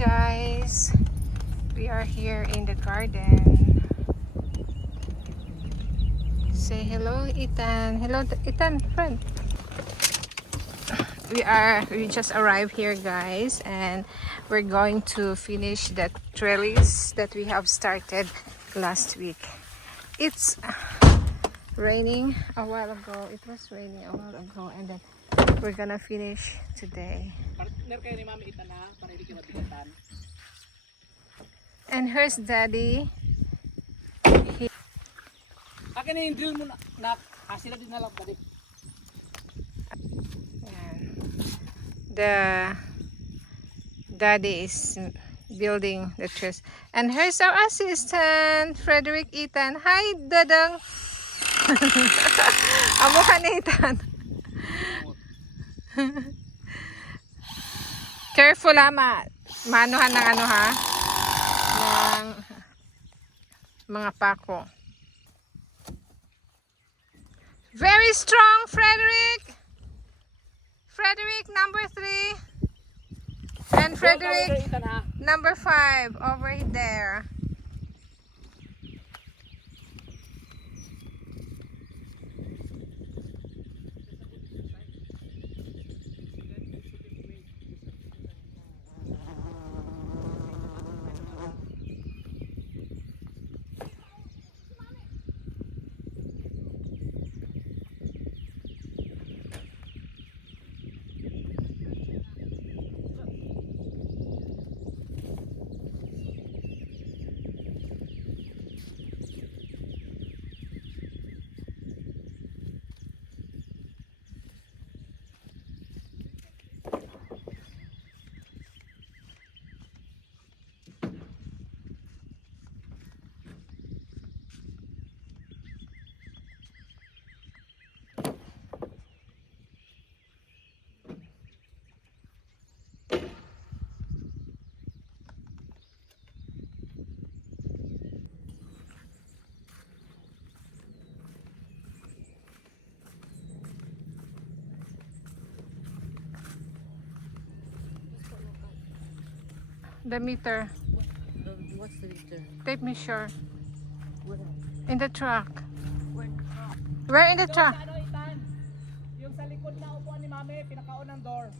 guys, we are here in the garden. Say hello, Ethan. Hello, Ethan, friend. We just arrived here, guys, and we're going to finish the trellis that we have started last week. It's raining a while ago. It was raining a while ago, and then we're gonna finish today. And here's Daddy. Akin na yung drill mo na sila din na lang balik. The Daddy is building the trees. And here's our assistant, Frederick Ethan. Hi, Dadang. Amo ka na, Ethan. Careful ha, maanuhan ng ano ha, ng mga pako. Very strong, Frederick. Frederick, number 3. And Frederick, number 5, over there. The meter. What's the meter? Tape measure. Where? In the truck. Where in the truck? Where in the truck? Ano, Ethan? Yung sa likod na upuan ni Mami, pinakaon ng door.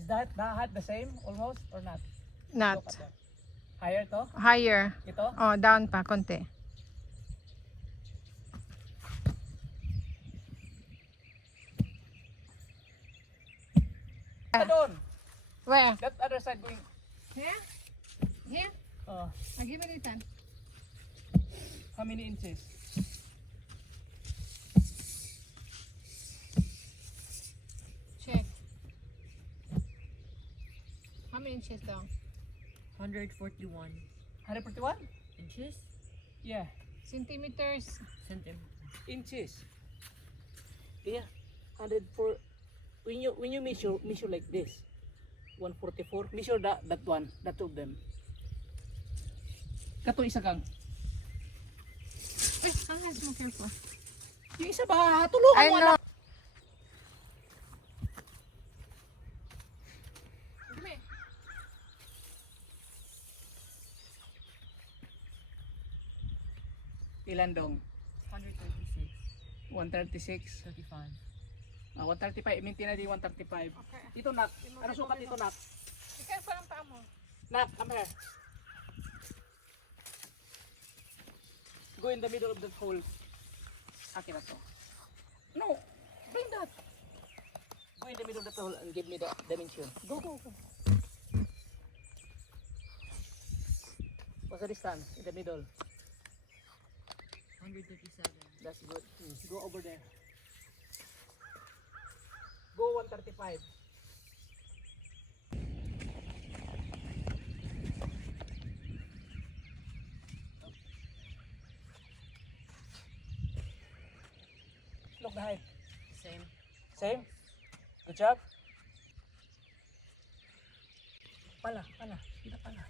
Is that height the same almost or not? Not. Higher to? Higher. Ito? Oh, down pa, konti. Doon. Where? That other side going. Here? Here? Oh, I'll give it Ethan. how many inches? Check. How many inches down? 141 141? inches, Yeah. Centimeters. centimeters. Inches. Yeah. 104. When you measure like this. 144. Measure that one, that two of them. Kato isa kang. Eh, hands mo careful. Yung isa ba? Tulungan I mo know. anak. Ilan dong? 136, 136. 35. 135. Minti na di 135. Okay. Dito nak. Ano sukat dito nak? Careful ang paa mo. Nak, come here. Go in the middle of that hole. Akin na to. No, bring that. Go in the middle of that hole and give me the dimension. Go, go, go. What's the distance in the middle? 137. That's good. Go over there. Go 135. Look the height. Same. Same. Good job. Pala, pala. Kita pala.